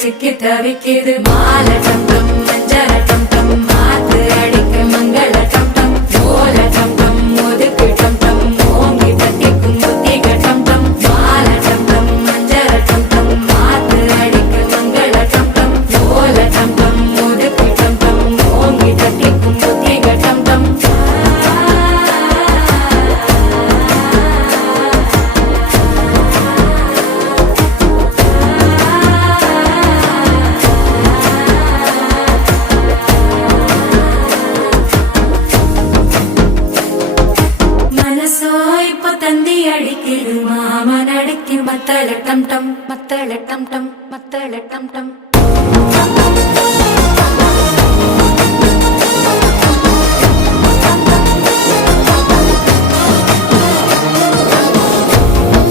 சிக்கி தவிக்குது மால டம் டம் மஞ்சள டம் டம் மாத்து அடிக்க மங்கள டம் டம் ஓல டம் டம் ஒதுக்கு டம் டம் ஓங்கி தட்டிக்கும் புத்திக டம் டம் மால டம் டம் மஞ்சள டம் டம் மாத்து அடிக்க மங்கள டம் டம் ஓல டம் டம் ஒதுக்கு டம் டம் ஓங்கி தட்டிக்கும் புத்திக டம் டம் தந்தி அடிக்குது மாமன் அடிக்கு மத்தள டம் டம் மத்தள டம் டம் மத்தள டம் டம்